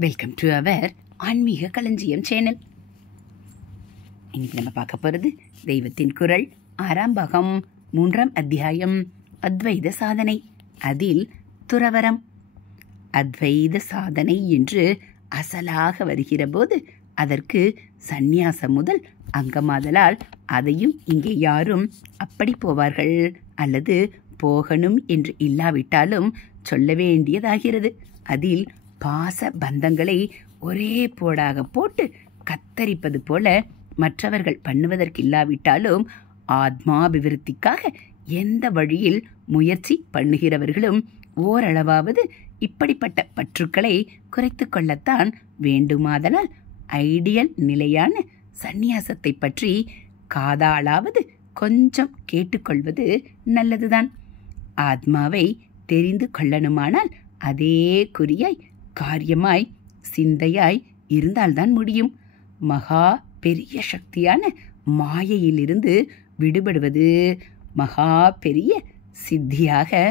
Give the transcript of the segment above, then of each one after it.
Welcome to our ஆன்மீக களஞ்சியம் channel. இன்னைக்கு நம்ம பார்க்க போகிறது தெய்வத்தின் குரல் 6ஆம் பாகம் 3ஆம் அத்தியாயம் அத்வைத சாதனை. அதில் துறவரம். அத்வைத சாதனை என்று அசலாக வருகிற போது அதற்கு சந்நியாசம் முதல் அங்கமாதலால் அதையும் இங்கே யாரும் அப்படி போவார்கள் அல்லது போகணும் என்று இல்லாவிட்டாலும் சொல்ல வேண்டியதாகிறது. அதில் பாச பந்தங்களை ஒரே போடாக போட்டு கத்தரிப்பது போல மற்றவர்கள் பண்ணுவதற்கு இல்லாவிட்டாலும் ஆத்மாபிவிருத்திக்காக எந்த வழியில் முயற்சி பண்ணுகிறவர்களும் ஓரளவாவது இப்படிப்பட்ட பற்றுக்களை குறைத்து கொள்ளத்தான் வேண்டுமாதலால் ஐடியல் நிலையான சந்நியாசத்தை பற்றி காதாளாவது கொஞ்சம் கேட்டுக்கொள்வது நல்லதுதான். ஆத்மாவை தெரிந்து கொள்ளணுமானால் அதே குறியாய் காரியமாய் சிந்தையாய் இருந்தால்தான் முடியும். மகா பெரிய சக்தியான மாயையிலிருந்து விடுபடுவது மகா பெரிய சித்தியாக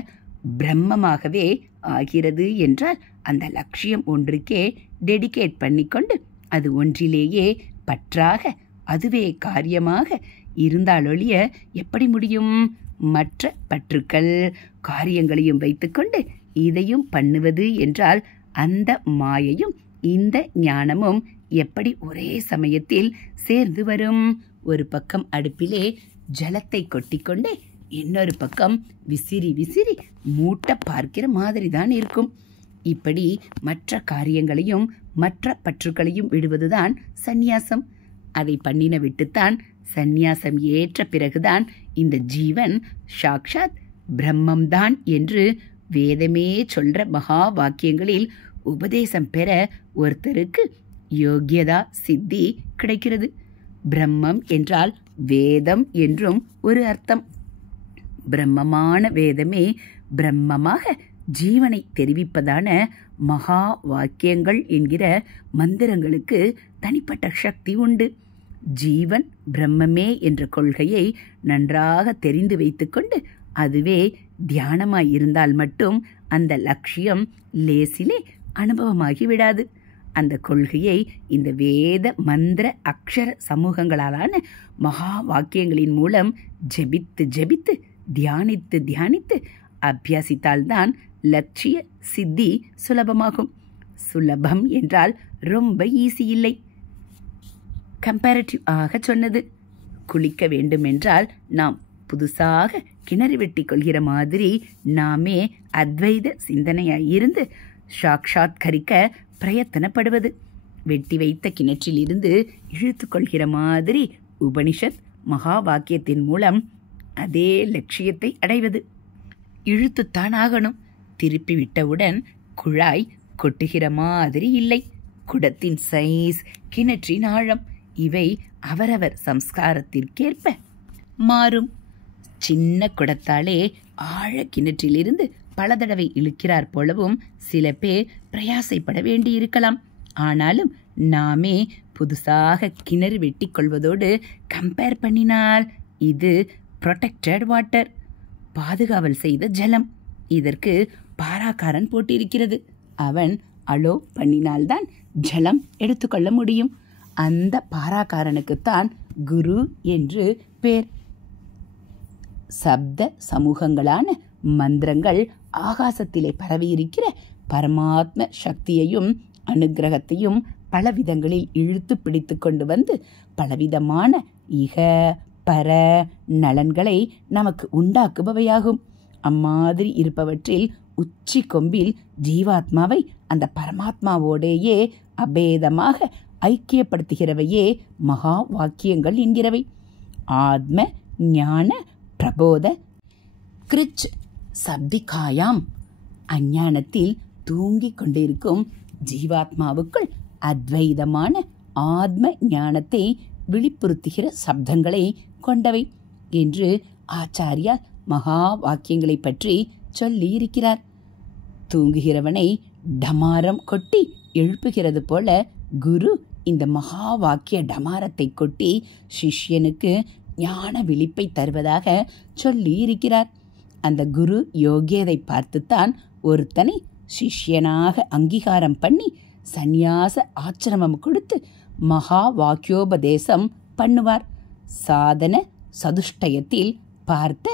பிரம்மமாகவே ஆகிறது என்றால் அந்த லட்சியம் ஒன்றுக்கே டெடிகேட் பண்ணிக்கொண்டு அது ஒன்றிலேயே பற்றாக அதுவே காரியமாக இருந்தாலொழிய எப்படி முடியும்? மற்ற பற்றுக்கள் காரியங்களையும் வைத்துக்கொண்டு இதையும் பண்ணுவது என்றால் அந்த மாயையும் இந்த ஞானமும் எப்படி ஒரே சமயத்தில் சேர்ந்து வரும்? ஒரு பக்கம் அடுப்பிலே ஜலத்தை கொட்டிக்கொண்டே இன்னொரு பக்கம் விசிறி விசிறி மூட்ட பார்க்கிற மாதிரி தான் இருக்கும். இப்படி மற்ற காரியங்களையும் மற்ற பற்றுக்களையும் விடுவதுதான் சந்நியாசம். அதை பண்ணின விட்டுத்தான் சந்நியாசம் ஏற்ற பிறகுதான் இந்த ஜீவன் சாக்ஷாத் பிரம்மம்தான் என்று வேதமே சொல்ற மகா வாக்கியங்களில் உபதேசம் பெற ஒருத்தருக்கு யோக்கியதா சித்தி கிடைக்கிறது. பிரம்மம் என்றால் வேதம் என்றும் ஒரு அர்த்தம். பிரம்மமான வேதமே பிரம்மமாக ஜீவனை தெரிவிப்பதான மகா வாக்கியங்கள் என்கிற மந்திரங்களுக்கு தனிப்பட்ட சக்தி உண்டு. ஜீவன் பிரம்மமே என்ற கொள்கையை நன்றாக தெரிந்து வைத்துக்கொண்டு அதுவே தியானமாய் இருந்தால் மட்டும் அந்த லட்சியம் லேசிலே அனுபவமாகி விடாது. அந்த கொள்கையை இந்த வேத மந்திர அக்ஷர சமூகங்களாலான மகா வாக்கியங்களின் மூலம் ஜெபித்து ஜெபித்து தியானித்து தியானித்து அபியாசித்தால்தான் லட்சிய சித்தி சுலபமாகும். சுலபம் என்றால் ரொம்ப ஈஸி இல்லை. கம்பேரிட்டிவ் ஆக சொன்னது. குளிக்க வேண்டுமென்றால் நாம் புதுசாக கிணறு வெட்டி கொள்கிற மாதிரி நாமே அத்வைத சிந்தனையாயிருந்து சாக்ஷாத்கரிக்க பிரயத்தனப்படுவது. வெட்டி வைத்த கிணற்றிலிருந்து இழுத்து கொள்கிற மாதிரி உபனிஷத் மகா வாக்கியத்தின் மூலம் அதே லட்சியத்தை அடைவது. இழுத்துத்தான் ஆகணும். திருப்பி விட்டவுடன் குழாய் கொட்டுகிற மாதிரி இல்லை. குடத்தின் சைஸ், கிணற்றின் ஆழம் இவை அவரவர் சம்ஸ்காரத்திற்கேற்ப மாறும். சின்ன குடத்தாலே ஆழ கிணற்றிலிருந்து பல தடவை இழுக்கிறார் போலவும் சில பேர் பிரயாசைப்பட வேண்டியிருக்கலாம். ஆனாலும் நாமே புதுசாக கிணறு வெட்டி கொள்வதோடு கம்பேர் பண்ணினால் இது ப்ரொடெக்டட் வாட்டர், பாதுகாவல் செய்த ஜலம். இதற்கு பாராக்காரன் போட்டிருக்கிறது. அவன் அலோ பண்ணினால்தான் ஜலம் எடுத்துக்கொள்ள முடியும். அந்த பாராக்காரனுக்குத்தான் குரு என்று பேர். சப்த சமூகங்களான மந்திரங்கள் ஆகாசத்திலே பரவியிருக்கிற பரமாத்ம சக்தியையும் அனுகிரகத்தையும் பலவிதங்களில் இழுத்து பிடித்து கொண்டு வந்து பலவிதமான இக பர நலன்களை நமக்கு உண்டாக்குபவையாகும். அம்மாதிரி இருப்பவற்றில் உச்சி கொம்பில் ஜீவாத்மாவை அந்த பரமாத்மாவோடேயே அபேதமாக ஐக்கியப்படுத்துகிறவையே மகா வாக்கியங்கள் என்கிறவை. ஆத்ம ஞான பிரபோத கிருச் சப்திகாயாம். அஞ்ஞானத்தில் தூங்கிக் கொண்டிருக்கும் ஜீவாத்மாவுக்குள் அத்வைதமான ஆத்ம ஞானத்தை விழிப்புறுத்துகிற சப்தங்களை கொண்டவை என்று ஆச்சாரியா மகா வாக்கியங்களை பற்றி சொல்லியிருக்கிறார். தூங்குகிறவனை டமாரம் கொட்டி எழுப்புகிறது போல குரு இந்த மகா வாக்கிய டமாரத்தை கொட்டி சிஷ்யனுக்கு ஞான விழிப்பை தருவதாக சொல்லி இருக்கிறார். அந்த குரு யோகியதை பார்த்துத்தான் ஒருத்தனை சிஷ்யனாக அங்கீகாரம் பண்ணி சந்நியாச ஆச்சிரமம் கொடுத்து மகா வாக்கியோபதேசம் பண்ணுவார். சாதன சதுஷ்டயத்தில் பார்த்த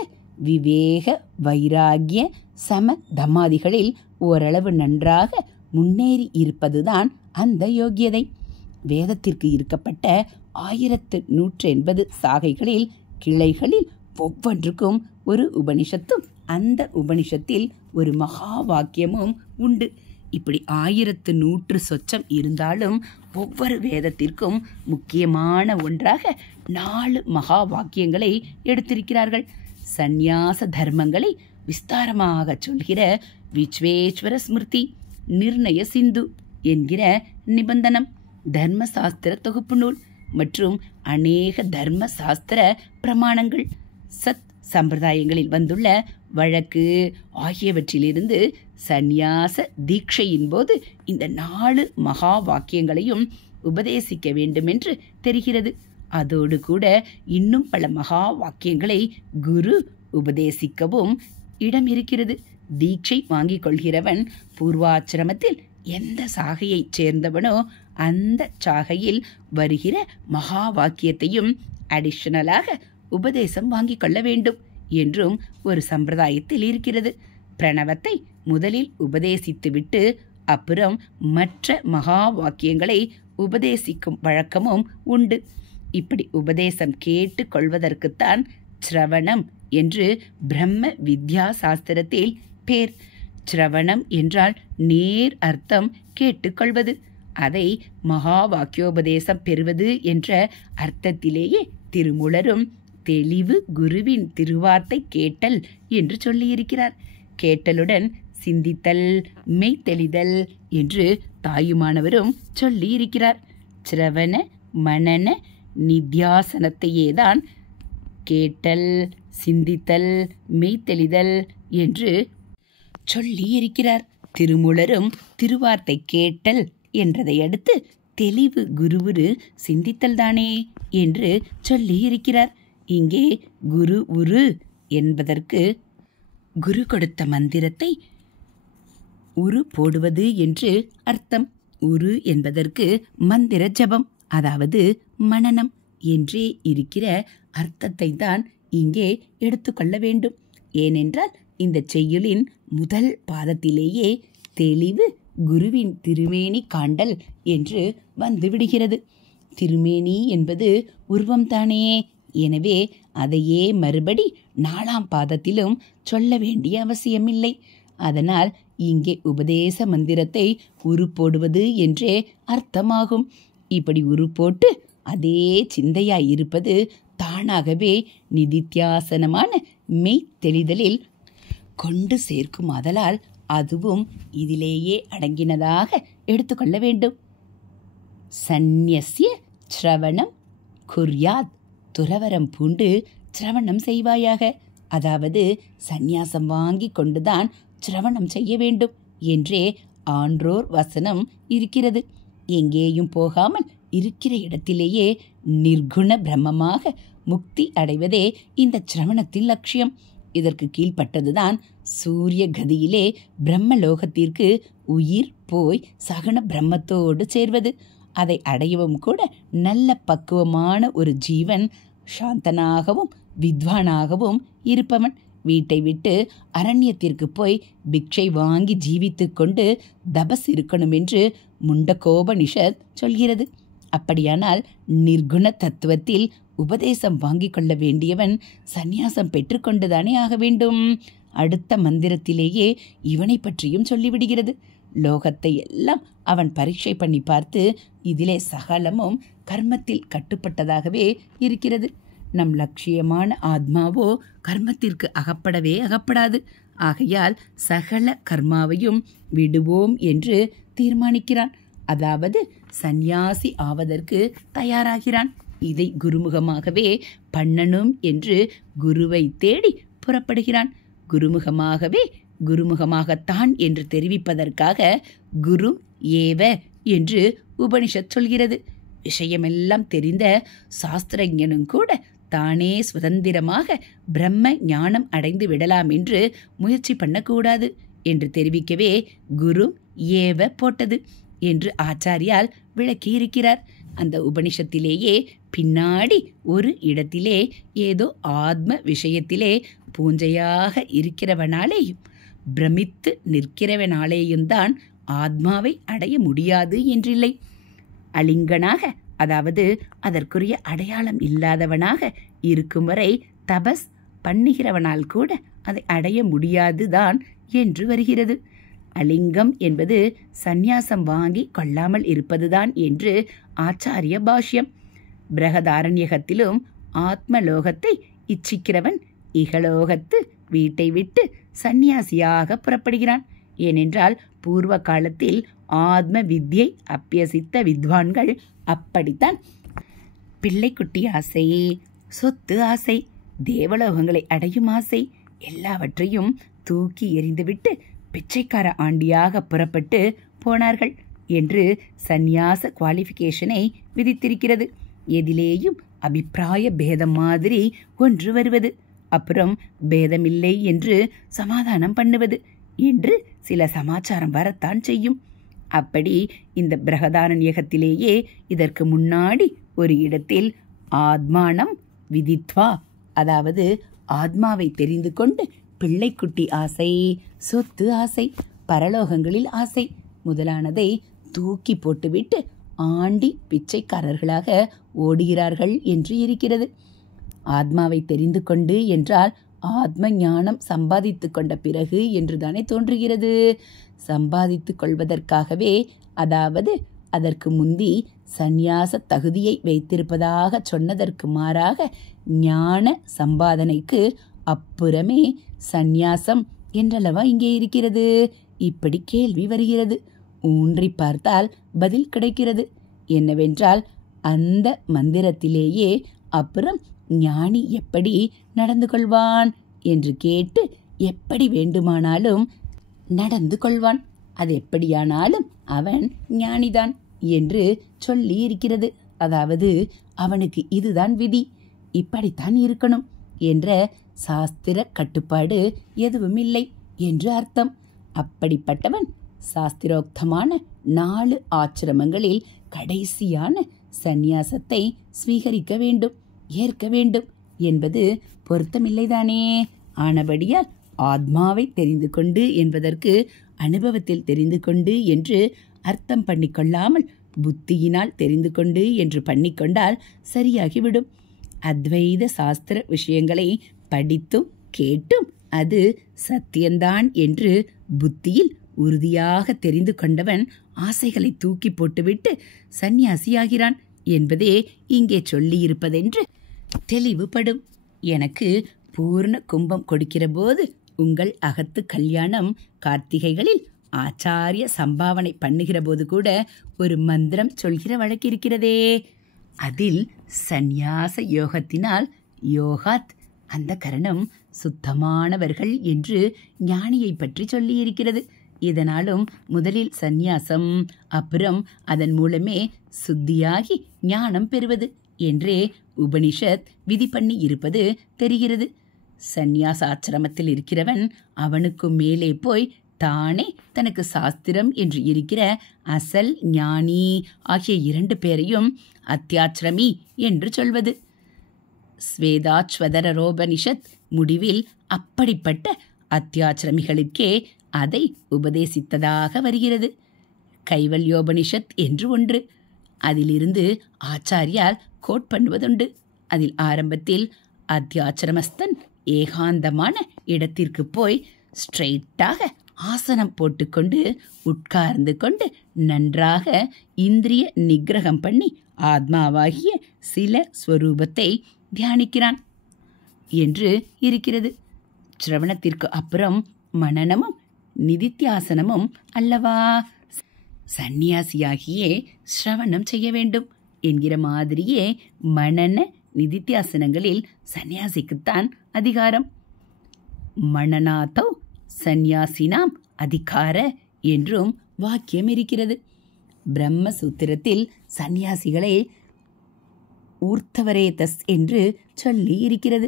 விவேக வைராகிய சம தமாதிகளில் ஓரளவு நன்றாக முன்னேறி இருப்பதுதான் அந்த யோகியதை. வேதத்திற்கு இருக்கப்பட்ட 1180 சாகைகளில் கிளைகளில் ஒவ்வொன்றுக்கும் ஒரு உபனிஷத்தும் அந்த உபனிஷத்தில் ஒரு மகா வாக்கியமும் உண்டு. இப்படி 1100 சொச்சம் இருந்தாலும் ஒவ்வொரு வேதத்திற்கும் முக்கியமான ஒன்றாக 4 மகா வாக்கியங்களை எடுத்திருக்கிறார்கள். சந்நியாச தர்மங்களை விஸ்தாரமாக சொல்கிற விஸ்வேஸ்வர ஸ்மிருதி, நிர்ணய சிந்து என்கிற நிபந்தனம், தர்மசாஸ்திர தொகுப்பு நூல் மற்றும் அநேக தர்ம சாஸ்திர பிரமாணங்கள், சத் சம்பிரதாயங்களில் வந்துள்ள வழக்கு ஆகியவற்றிலிருந்து சந்நியாச தீட்சையின் போது இந்த 4 மகா வாக்கியங்களையும் உபதேசிக்க வேண்டும் என்று தெரிகிறது. அதோடு கூட இன்னும் பல மகா வாக்கியங்களை குரு உபதேசிக்கவும் இடம் இருக்கிறது. தீட்சை வாங்கிக் கொள்கிறவன் பூர்வாச்சிரமத்தில் எந்த சாகையைச் சேர்ந்தவனோ அந்த சாகையில் வருகிற மகா வாக்கியத்தையும் அடிஷனலாக உபதேசம் வாங்கிக் கொள்ள வேண்டும் என்றும் ஒரு சம்பிரதாயத்தில் இருக்கிறது. பிரணவத்தை முதலில் உபதேசித்துவிட்டு அப்புறம் மற்ற மகா வாக்கியங்களை உபதேசிக்கும் வழக்கமும் உண்டு. இப்படி உபதேசம் கேட்டு கொள்வதற்குத்தான் சிரவணம் என்று பிரம்ம வித்யா சாஸ்திரத்தில் பேர். சிரவணம் என்றால் நேர் அர்த்தம் கேட்டுக்கொள்வது. அதை மகா வாக்கியோபதேசம் பெறுவது என்ற அர்த்தத்திலேயே திருமூலரும் தெளிவு குருவின் திருவார்த்தை கேட்டல் என்று சொல்லியிருக்கிறார். கேட்டலுடன் சிந்தித்தல், மெய்த்தெளிதல் என்று தாயுமானவரும் சொல்லியிருக்கிறார். சிரவண மனன நித்தியாசனத்தையேதான் கேட்டல், சிந்தித்தல், மெய்த்தெளிதல் என்று சொல்லியிருக்கிறார். திருமூலரும் திருவார்த்தை கேட்டல் என்றதை அடுத்து தெளிவு குருவுரு சிந்தித்தல் தானே என்று சொல்லியிருக்கிறார். இங்கே குரு உரு என்பதற்கு குரு கொடுத்த மந்திரத்தை உரு போடுவது என்று அர்த்தம். உரு என்பதற்கு மந்திர ஜபம், அதாவது மனனம் என்றே இருக்கிற அர்த்தத்தை தான் இங்கே எடுத்துக்கொள்ள வேண்டும். ஏனென்றால் இந்த செய்யுளின் முதல் பாதத்திலேயே தெளிவு குருவின் திருமேனி காண்டல் என்று வந்துவிடுகிறது. திருமேனி என்பது உருவம்தானே. எனவே அதையே மறுபடி 4ஆம் பாதத்திலும் சொல்ல வேண்டிய அவசியமில்லை. அதனால் இங்கே உபதேச மந்திரத்தை உரு போடுவது என்றே அர்த்தமாகும். இப்படி உரு போட்டு அதே சிந்தையாய் இருப்பது தானாகவே நிதித்தியாசனமான மெய் தெளிதலில் கொண்டு சேர்க்கும். ஆதலால் அதுவும் இதிலேயே அடங்கினதாக எடுத்துக்கொள்ள வேண்டும். சந்நியஸ்ய சிரவணம் குர்யாத், துறவரம் பூண்டு சிரவணம் செய்வாயாக. அதாவது சந்நியாசம் வாங்கி கொண்டுதான் சிரவணம் செய்ய வேண்டும் என்றே ஆன்றோர் வசனம் இருக்கிறது. எங்கேயும் போகாமல் இருக்கிற இடத்திலேயே நிர்குண பிரம்மமாக முக்தி அடைவதே இந்த சிரவணத்தின் லட்சியம். இதற்கு கீழ்ப்பட்டதுதான் சூரிய கதியிலே பிரம்மலோகத்திற்கு உயிர் போய் சகுண பிரம்மத்தோடு சேர்வது. அதை அடையவும் கூட நல்ல பக்குவமான ஒரு ஜீவன் சாந்தனாகவும் வித்வானாகவும் இருப்பவன். வீட்டை விட்டு அரண்யத்திற்கு போய் பிக்ஷை வாங்கி ஜீவித்து கொண்டு தபஸ் இருக்கணும் என்று முண்டகோபனிஷத் சொல்கிறது. அப்படியானால் நிர்குண தத்துவத்தில் உபதேசம் வாங்கி கொள்ள வேண்டியவன் சந்நியாசம் பெற்றுக்கொண்டுதானே ஆக வேண்டும். அடுத்த மந்திரத்திலேயே இவனை பற்றியும் சொல்லிவிடுகிறது. லோகத்தை எல்லாம் அவன் பரீட்சை பண்ணி பார்த்து இதிலே சகலமும் கர்மத்தில் கட்டுப்பட்டதாகவே இருக்கிறது. நம் லட்சியமான ஆத்மாவோ கர்மத்திற்கு அகப்படவே அகப்படாது. ஆகையால் சகல கர்மாவையும் விடுவோம் என்று தீர்மானிக்கிறான். அதாவது சந்நியாசி ஆவதற்கு தயாராகிறான். இதை குருமுகமாகவே பண்ணணும் என்று குருவை தேடி புறப்படுகிறான். குருமுகமாகத்தான் என்று தெரிவிப்பதற்காக குரு ஏவ என்று உபனிஷத் சொல்கிறது. விஷயமெல்லாம் தெரிந்த சாஸ்திரஞனும் கூட தானே சுதந்திரமாக பிரம்ம ஞானம் அடைந்து விடலாம் என்று முயற்சி பண்ணக்கூடாது என்று தெரிவிக்கவே குரு ஏவ போட்டது என்று ஆச்சாரியால் விளக்கியிருக்கிறார். அந்த உபனிஷத்திலேயே பின்னாடி ஒரு இடத்திலே ஏதோ ஆத்ம விஷயத்திலே பூஞ்சையாக இருக்கிறவனாலேயும் பிரமித்து நிற்கிறவனாலேயும் தான் ஆத்மாவை அடைய முடியாது என்றில்லை. அலிங்கனாக, அதாவது அதற்குரிய அடையாளம் இல்லாதவனாக இருக்கும் வரை தபஸ் பண்ணுகிறவனால் கூட அதை அடைய முடியாதுதான் என்று வருகிறது. அலிங்கம் என்பது சந்நியாசம் வாங்கி கொள்ளாமல் இருப்பதுதான் என்று ஆச்சாரிய பாஷ்யம். பிரகதாரண்யகத்திலும் ஆத்மலோகத்தை இச்சிக்கிறவன் இகலோகத்து வீட்டை விட்டு சந்நியாசியாக புறப்படுகிறான். ஏனென்றால் பூர்வ காலத்தில் ஆத்ம வித்யை அபியசித்த வித்வான்கள் அப்படித்தான். பிள்ளைக்குட்டி ஆசை, சொத்து ஆசை, தேவலோகங்களை அடையும் ஆசை எல்லாவற்றையும் தூக்கி எறிந்துவிட்டு பிச்சைக்கார ஆண்டியாக புறப்பட்டு போனார்கள் என்று சந்நியாச குவாலிஃபிகேஷனை விதித்திருக்கிறது. எதிலேயும் அபிப்பிராய பேதம் மாதிரி ஒன்று வருவது, அப்புறம் பேதமில்லை என்று சமாதானம் பண்ணுவது என்று சில சமாச்சாரம் வரத்தான் செய்யும். அப்படி இந்த பிரகதாரண்யகத்திலேயே இதற்கு முன்னாடி ஒரு இடத்தில் ஆத்மானம் விதித்வா, அதாவது ஆத்மாவை தெரிந்து கொண்டு பிள்ளைக்குட்டி ஆசை, சொத்து ஆசை, பரலோகங்களில் ஆசை முதலானதை தூக்கி போட்டுவிட்டு ஆண்டி பிச்சைக்காரர்களாக ஓடுகிறார்கள் என்று இருக்கிறது. ஆத்மாவை தெரிந்து கொண்டு என்றால் ஆத்ம ஞானம் சம்பாதித்து கொண்ட பிறகு என்றுதானே தோன்றுகிறது. சம்பாதித்து கொள்வதற்காகவே, அதாவது அதற்கு முந்தி சந்நியாச தகுதியை வைத்திருப்பதாக சொன்னதற்கு மாறாக ஞான சம்பாதனைக்கு அப்புறமே சந்நியாசம் என்றளவா இங்கே இருக்கிறது. இப்படி கேள்வி வருகிறது. ஊன்றி பார்த்தால் பதில் கிடைக்கிறது. என்னவென்றால் அந்த மந்திரத்திலேயே அப்புறம் ஞானி எப்படி நடந்து கொள்வான் என்று கேட்டு எப்படி வேண்டுமானாலும் நடந்து கொள்வான், அது எப்படியானாலும் அவன் ஞானிதான் என்று சொல்லி இருக்கிறது. அதாவது அவனுக்கு இதுதான் விதி, இப்படித்தான் இருக்கணும் என்ற சாஸ்திர கட்டுப்பாடு எதுவும் இல்லை என்று அர்த்தம். அப்படிப்பட்டவன் சாஸ்திரோக்தமான 4 ஆச்சிரமங்களில் கடைசியான சந்நியாசத்தை ஸ்வீகரிக்க வேண்டும், ஏற்க வேண்டும் என்பது பொருத்தமில்லைதானே. ஆனபடியால் ஆத்மாவை தெரிந்து கொண்டு என்பதற்கு அனுபவத்தில் தெரிந்து கொண்டு என்று அர்த்தம் பண்ணிக்கொள்ளாமல் புத்தியினால் தெரிந்து கொண்டு என்று பண்ணிக்கொண்டால் சரியாகிவிடும். அத்வைத சாஸ்திர விஷயங்களை படித்தும் கேட்டும் அது சத்தியந்தான் என்று புத்தியில் உறுதியாக தெரிந்து கொண்டவன் ஆசைகளை தூக்கி போட்டுவிட்டு சந்நியாசியாகிறான் என்பதே இங்கே சொல்லியிருப்பதென்று தெளிவுபடும். எனக்கு பூர்ண கும்பம் கொடுக்கிற போது உங்கள் அகத்து கல்யாணம் கார்த்திகைகளில் ஆச்சாரிய சம்பாவனை பண்ணுகிற போது கூட ஒரு மந்திரம் சொல்கிற வழக்கிருக்கிறதே. அதில் சந்நியாச யோகத்தினால் யோகாத் அந்த கரணம் சுத்தமானவர்கள் என்று ஞானியை பற்றி சொல்லியிருக்கிறது. இதனாலும் முதலில் சந்நியாசம், அப்புறம் அதன் மூலமே சுத்தியாகி ஞானம் பெறுவது என்றே உபனிஷத் விதி பண்ணி இருப்பது தெரிகிறது. சந்நியாசாசிரமத்தில் இருக்கிறவன் அவனுக்கு மேலே போய் தானே தனக்கு சாஸ்திரம் என்று இருக்கிற அசல் ஞானி ஆகிய 2 பேரையும் அத்தியாச்சிரமி என்று சொல்வது. ஸ்வேதாஸ்வதரோபனிஷத் முடிவில் அப்படிப்பட்ட அத்தியாச்சிரமிகளுக்கே அதை உபதேசித்ததாக வருகிறது. கைவல்யோபனிஷத் என்று ஒன்று, அதிலிருந்து ஆச்சாரியால் கோட் பண்ணுவதுண்டு. அதில் ஆரம்பத்தில் அத்தியாச்சிரமஸ்தன் ஏகாந்தமான இடத்திற்கு போய் ஸ்ட்ரெயிட்டாக ஆசனம் போட்டுக்கொண்டு உட்கார்ந்து கொண்டு நன்றாக இந்திரிய நிகிரகம் பண்ணி ஆத்மாவாகிய சில ஸ்வரூபத்தை தியானிக்கிறான் என்று இருக்கிறது. சிரவணத்திற்கு அப்புறம் மனனமும் நிதித்தியாசனமும் அல்லவா சந்நியாசியாகியே சிரவணம் செய்ய வேண்டும் என்கிற மாதிரியே மனன நிதித்தியாசனங்களில் சந்நியாசிக்குத்தான் அதிகாரம். மனநாதோ சந்நியாசினாம் அதிகார என்றும் வாக்கியம் இருக்கிறது. பிரம்மசூத்திரத்தில் சந்நியாசிகளை ஊர்த்வரேதஸ் என்று சொல்லி இருக்கிறது.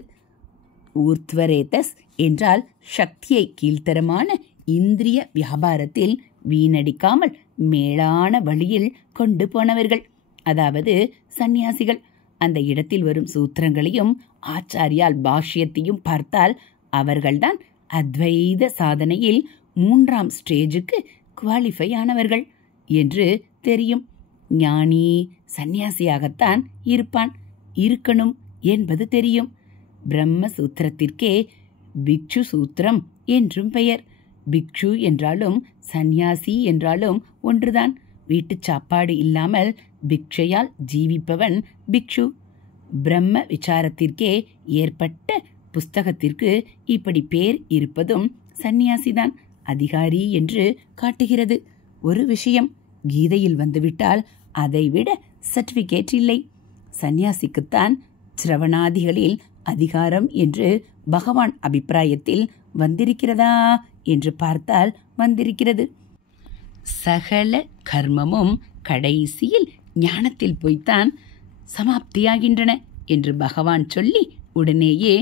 ஊர்த்வரேதஸ் என்றால் சக்தியை கீழ்த்தரமான இந்திரிய வியாபாரத்தில் வீணடிக்காமல் மேலான வழியில் கொண்டு போனவர்கள், அதாவது சந்நியாசிகள். அந்த இடத்தில் வரும் சூத்திரங்களையும் ஆச்சாரியால் பாஷ்யத்தையும் பார்த்தால் அவர்கள்தான் அத்வைத சாதனையில் 3ஆம் ஸ்டேஜுக்கு குவாலிஃபை ஆனவர்கள் என்று தெரியும். ஞானி சந்நியாசியாகத்தான் இருக்கணும் என்பது தெரியும். பிரம்ம சூத்திரத்திற்கே பிக்ஷு சூத்திரம் என்றும் பெயர். பிக்ஷு என்றாலும் சந்நியாசி என்றாலும் ஒன்றுதான். வீட்டு சாப்பாடு இல்லாமல் பிக்ஷையால் ஜீவிப்பவன் பிக்ஷு. பிரம்ம விசாரத்திற்கே ஏற்பட்ட புஸ்தகத்திற்கு இப்படி பேர் இருப்பதும் சந்நியாசிதான் அதிகாரி என்று காட்டுகிறது. ஒரு விஷயம் கீதையில் வந்துவிட்டால் அதைவிட சர்டிபிகேட் இல்லை. சந்நியாசிக்குத்தான் சிரவணாதிகளில் அதிகாரம் என்று பகவான் அபிப்பிராயத்தில் வந்திருக்கிறதா என்று பார்த்தால் வந்திருக்கிறது. சகல கர்மமும் கடைசியில் ஞானத்தில் போய்த்தான் சமாப்தியாகின்றன என்று பகவான் சொல்லி உடனேயே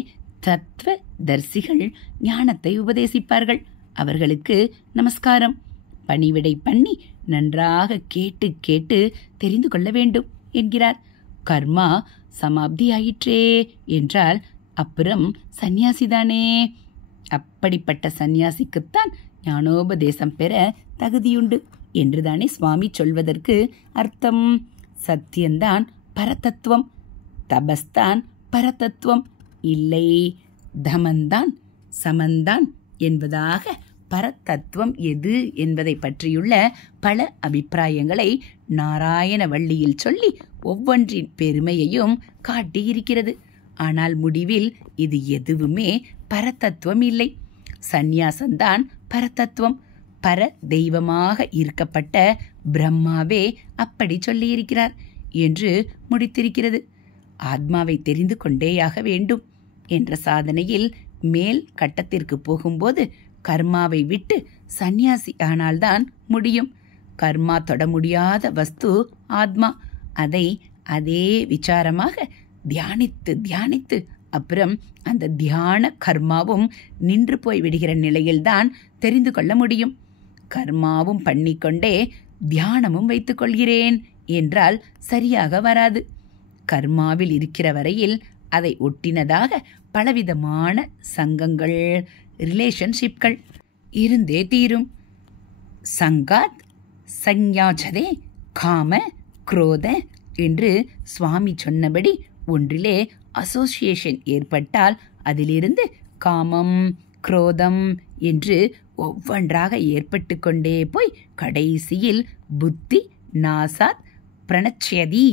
தத்துவ தரிசிகள் ஞானத்தை உபதேசிப்பார்கள். அவர்களுக்கு நமஸ்காரம். பணிவிடை பண்ணி நன்றாக கேட்டு கேட்டு தெரிந்து கொள்ள வேண்டும் என்கிறார். கர்மா சமாப்தியாயிற்றே என்றால் அப்புறம் சந்நியாசிதானே. அப்படிப்பட்ட சந்நியாசிக்குத்தான் ஞானோபதேசம் பெற தகுதியுண்டு என்றுதானே சுவாமி சொல்வதற்கு அர்த்தம். சத்தியந்தான் பரதத்துவம், தபஸ்தான் பரதத்துவம் இல்லை, தமந்தான் சமந்தான் என்பதாக பரதத்துவம் எது என்பதை பற்றியுள்ள பல அபிப்பிராயங்களை நாராயண வள்ளியில் சொல்லி ஒவ்வொன்றின் பெருமையையும் காட்டியிருக்கிறது. ஆனால் முடிவில் இது எதுவுமே பரதத்துவம் இல்லை. சந்நியாசந்தான் பரதத்துவம். பர தெய்வமாக இருக்கப்பட்ட பிரம்மாவே அப்படி சொல்லியிருக்கிறார் என்று முடித்திருக்கிறது. ஆத்மாவை தெரிந்து கொண்டேயாக வேண்டும் என்ற சாதனையில் மேல் கட்டத்திற்கு போகும்போது கர்மாவை விட்டு சந்நியாசி ஆனால்தான் முடியும். கர்மா தொட முடியாத வஸ்து ஆத்மா. அதை அதே விசாரமாக தியானித்து தியானித்து அப்புறம் அந்த தியான கர்மாவும் நின்று போய் விடுகிற நிலையில்தான் தெரிந்து கொள்ள முடியும். கர்மாவும் பண்ணிக்கொண்டே தியானமும் வைத்துக் கொள்கிறேன் என்றால் சரியாக வராது. கர்மாவில் இருக்கிற வரையில் அதை ஒட்டினதாக பலவிதமான சங்கங்கள், ரிலேஷன்ஷிப்கள் இருந்தே தீரும். சங்காத் சஞ்ஞாஜதே காம குரோத என்று சுவாமி சொன்னபடி ஒன்றிலே அசோசியேஷன் ஏற்பட்டால் அதிலிருந்து காமம் குரோதம் என்று ஒவ்வொன்றாக ஏற்பட்டு கொண்டே போய் கடைசியில் புத்தி நாசாத் பிரணச்சதி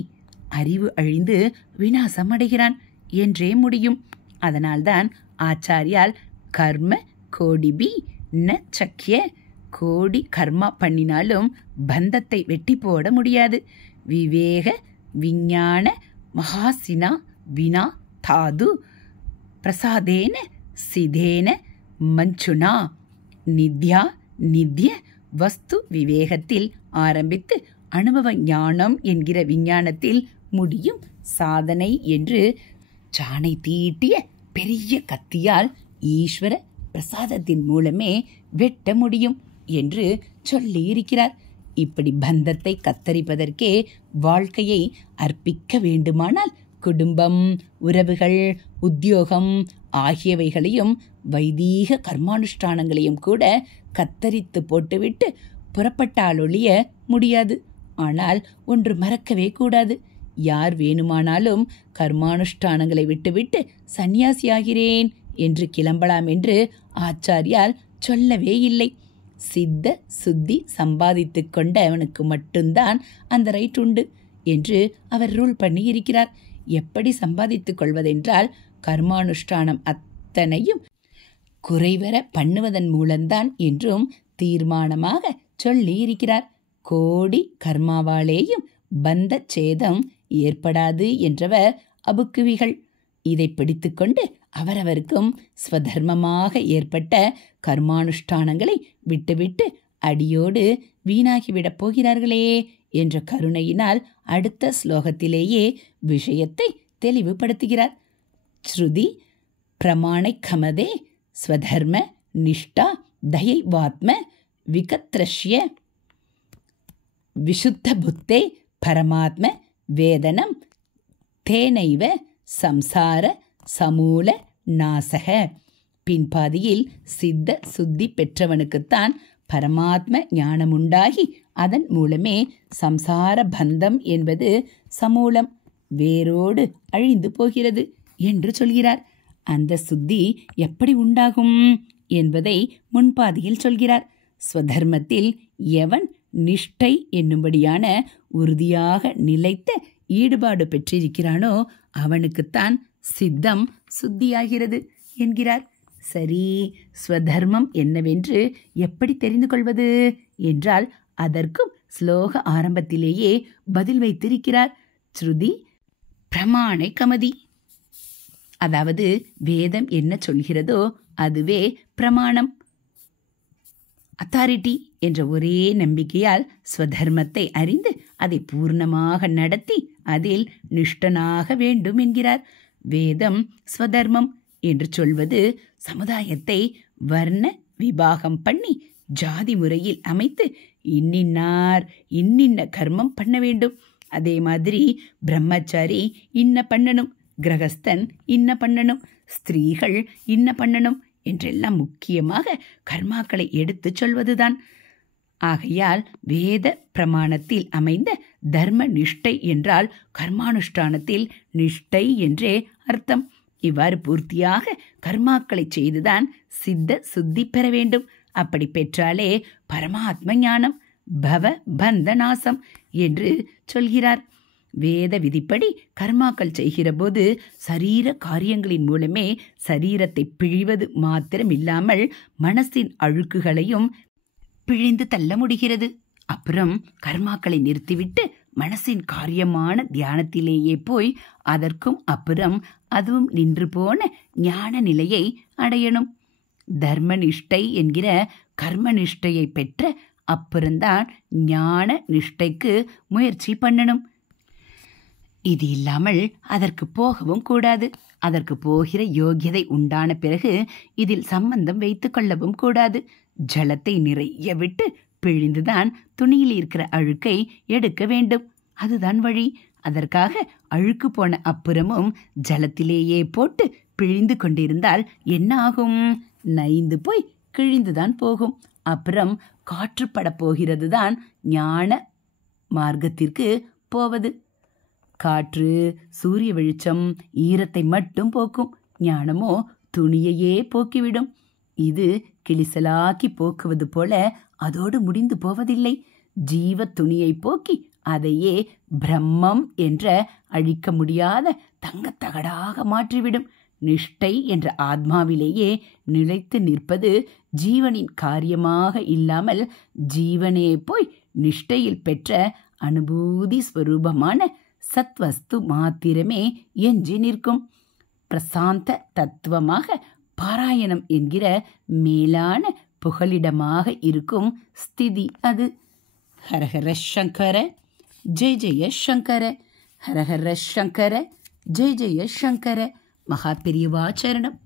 அறிவு அழிந்து விநாசம் அடைகிறான் என்றே முடியும். அதனால்தான் ஆச்சாரியால் கர்ம கோடிபி ந சக்கிய, கோடி கர்மா பண்ணினாலும் பந்தத்தை வெட்டி போட முடியாது. விவேக விஞ்ஞான மகாசினா வினா தாது பிரசாதேன சிதேன மஞ்சுனா. நித்யா நித்ய வஸ்து விவேகத்தில் ஆரம்பித்து அனுபவ ஞானம் என்கிற விஞ்ஞானத்தில் முடியும் சாதனை என்று சாணை தீட்டிய பெரிய கத்தியால் ஈஸ்வர பிரசாதத்தின் மூலமே வெட்ட முடியும் என்று சொல்லியிருக்கிறார். இப்படி பந்தத்தை கத்தரிப்பதற்கே வாழ்க்கையை அர்ப்பிக்க வேண்டுமானால் குடும்பம், உறவுகள், உத்தியோகம் ஆகியவைகளையும் வைதீக கர்மானுஷ்டானங்களையும் கூட கத்தரித்து போட்டுவிட்டு புறப்பட்டாலொழிய முடியாது. ஆனால் ஒன்று மறக்கவே கூடாது. யார் வேணுமானாலும் கர்மானுஷ்டானங்களை விட்டுவிட்டு சந்நியாசியாகிறேன் என்று கிளம்பலாம் என்று ஆச்சாரியால் சொல்லவே இல்லை. சித்த சுத்தி சம்பாதித்து கொண்டவனுக்கு மட்டும்தான் அந்த ரைட் உண்டு என்று அவர் ரூல் பண்ணி இருக்கிறார். எப்படி சம்பாதித்துக் கொள்வதென்றால் கர்மானுஷ்டானம் அத்தனையும் குறைவர பண்ணுவதன் மூலம்தான் என்றும் தீர்மானமாக சொல்லி இருக்கிறார். கோடி கர்மாவாலேயும் பந்த சேதம் ஏற்படாது என்றவர் அபுக்குவிகள். இதை பிடித்துக்கொண்டு அவரவருக்கும் ஸ்வதர்மமாக ஏற்பட்ட கர்மானுஷ்டானங்களை விட்டுவிட்டு அடியோடு வீணாகிவிடப் போகிறார்களே என்ற கருணையினால் அடுத்த ஸ்லோகத்திலேயே விஷயத்தை தெளிவுபடுத்துகிறார். ஸ்ருதி பிரமாணை கமதே ஸ்வதர்ம நிஷ்டா தயைவாத்ம விகத்ரஷ்ய விசுத்த புத்தே பரமாத்ம வேதனம் தேனைவ சம்சார சமூல நாசக. பின்பாதியில் சித்த சுத்தி பெற்றவனுக்குத்தான் பரமாத்ம ஞானமுண்டாகி அதன் மூலமே சம்சார பந்தம் என்பது சமூலம் வேரோடு அழிந்து போகிறது என்று சொல்கிறார். அந்த சுத்தி எப்படி உண்டாகும் என்பதை முன்பாதியில் சொல்கிறார். ஸ்வதர்மத்தில் எவன் நிஷ்டை என்னும்படியான உறுதியாக நிலைத்த ஈடுபாடு பெற்றிருக்கிறானோ அவனுக்குத்தான் சித்தம் சுத்தியாகிறது என்கிறார். சரி, ஸ்வதர்மம் என்னவென்று எப்படி தெரிந்து கொள்வது என்றால் அதற்கும் ஸ்லோக ஆரம்பத்திலேயே பதில் வைத்திருக்கிறார். ஸ்ருதி பிரமாணை கமதி. அதாவது வேதம் என்ன சொல்கிறதோ அதுவே பிரமாணம், அத்தாரிட்டி என்ற ஒரே நம்பிக்கையால் ஸ்வதர்மத்தை அறிந்து அதை பூர்ணமாக நடத்தி அதில் நிஷ்டனாக வேண்டும் என்கிறார். வேதம் ஸ்வதர்மம் என்று சொல்வது சமுதாயத்தை வர்ண விபாகம் பண்ணி ஜாதி முறையில் அமைத்து இன்னின்னார் இன்னின்ன கர்மம் பண்ண வேண்டும். அதே மாதிரி பிரம்மச்சாரி இன்ன பண்ணணும், கிரகஸ்தன் இன்ன பண்ணணும், ஸ்திரீகள் இன்ன பண்ணணும் என்றெல்லாம் முக்கியமாக கர்மாக்களை எடுத்து சொல்வதுதான். ஆகையால் வேத பிரமாணத்தில் அமைந்த தர்ம நிஷ்டை என்றால் கர்மானுஷ்டானத்தில் நிஷ்டை என்றே அர்த்தம். இவ்வாறு பூர்த்தியாக கர்மாக்களை செய்துதான் சித்த சுத்தி பெற வேண்டும். அப்படி பெற்றாலே பரமாத்ம ஞானம் பவ பந்த நாசம் என்று சொல்கிறார். வேத விதிப்படி கர்மாக்கள் செய்கிற போது சரீர காரியங்களின் மூலமே சரீரத்தை பிழிவது மாத்திரமில்லாமல் மனசின் அழுக்குகளையும் பிழிந்து தள்ள முடிகிறது. அப்புறம் கர்மாக்களை நிறுத்திவிட்டு மனசின் காரியமான தியானத்திலேயே போய் அதற்கும் அப்புறம் அதுவும் நின்று போன ஞான நிலையை அடையணும். தர்ம நிஷ்டை என்கிற கர்ம நிஷ்டையை பெற்ற அப்புறம்தான் ஞான நிஷ்டைக்கு முயற்சி பண்ணணும். இது இல்லாமல் அதற்கு போகவும் கூடாது. அதற்கு போகிற யோகியதை உண்டான பிறகு இதில் சம்பந்தம் வைத்து கொள்ளவும் கூடாது. ஜலத்தை நிறைய விட்டு பிழிந்துதான் துணியில் இருக்கிற அழுக்கை எடுக்க வேண்டும். அதுதான் வழி. அதற்காக அழுக்கு போன அப்புறமும் ஜலத்திலேயே போட்டு பிழிந்து கொண்டிருந்தால் என்ன ஆகும்? நைந்து போய் கிழிந்துதான் போகும். அப்புறம் காற்றுப்பட போகிறது தான் ஞான மார்க்கத்திற்கு போவது. காற்று சூரிய வெளிச்சம் ஈரத்தை மட்டும் போக்கும், ஞானமோ துணியையே போக்கிவிடும். இது கிளிசலாக்கி போக்குவது போல அதோடு முடிந்து போவதில்லை. ஜீவ துணியை போக்கி அதையே பிரம்மம் என்ற அழிக்க முடியாத தங்கத்தகடாக மாற்றிவிடும். நிஷ்டை என்ற ஆத்மாவிலேயே நிலைத்து நிற்பது ஜீவனின் காரியமாக இல்லாமல் ஜீவனே போய் நிஷ்டையில் பெற்ற அனுபூதி ஸ்வரூபமான சத்வஸ்து மாத்திரமே எஞ்சி நிற்கும். பிரசாந்த தத்துவமாக பாராயணம் என்கிற மேலான புகலிடமாக இருக்கும் ஸ்திதி அது. ஹரஹர சங்கர ஜெய ஜெய சங்கர, ஹரஹர சங்கர ஜெய ஜெய சங்கர. மகா பெரியவாச்சரணம்.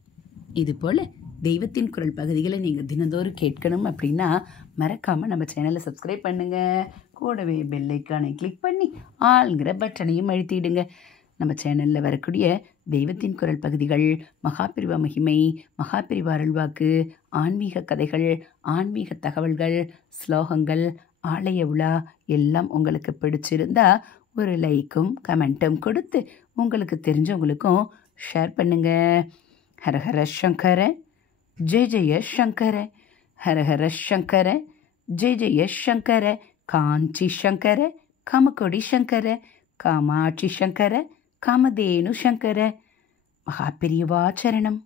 இதுபோல் தெய்வத்தின் குரல் பகுதிகளை நீங்கள் தினந்தோறும் கேட்கணும் அப்படின்னா மறக்காமல் நம்ம சேனலை சப்ஸ்கிரைப் பண்ணுங்கள். கூடவே பெல் ஐக்கானை கிளிக் பண்ணி ஆளுங்கிற பட்டனையும் அழுத்திடுங்க. நம்ம சேனலில் வரக்கூடிய தெய்வத்தின் குரல் பகுதிகள், மகாபிரிவா மகிமை, மகாபிரிவா அருள்வாக்கு, ஆன்மீக கதைகள், ஆன்மீக தகவல்கள், ஸ்லோகங்கள், ஆலய உலா எல்லாம் உங்களுக்கு பிடிச்சிருந்தா ஒரு லைக்கும் கமெண்ட்டும் கொடுத்து உங்களுக்கு தெரிஞ்சவங்களுக்கும் ஷேர் பண்ணுங்க. ஹரஹர சங்கர ஜெய ஜெய சங்கர, ஹரஹர சங்கர ஜெய ஜெய சங்கர. காஞ்சி சங்கர, காமகோடி சங்கர, காமாட்சி சங்கர, காமதேனு சங்கர. மகாபெரியவாச்சரணம்.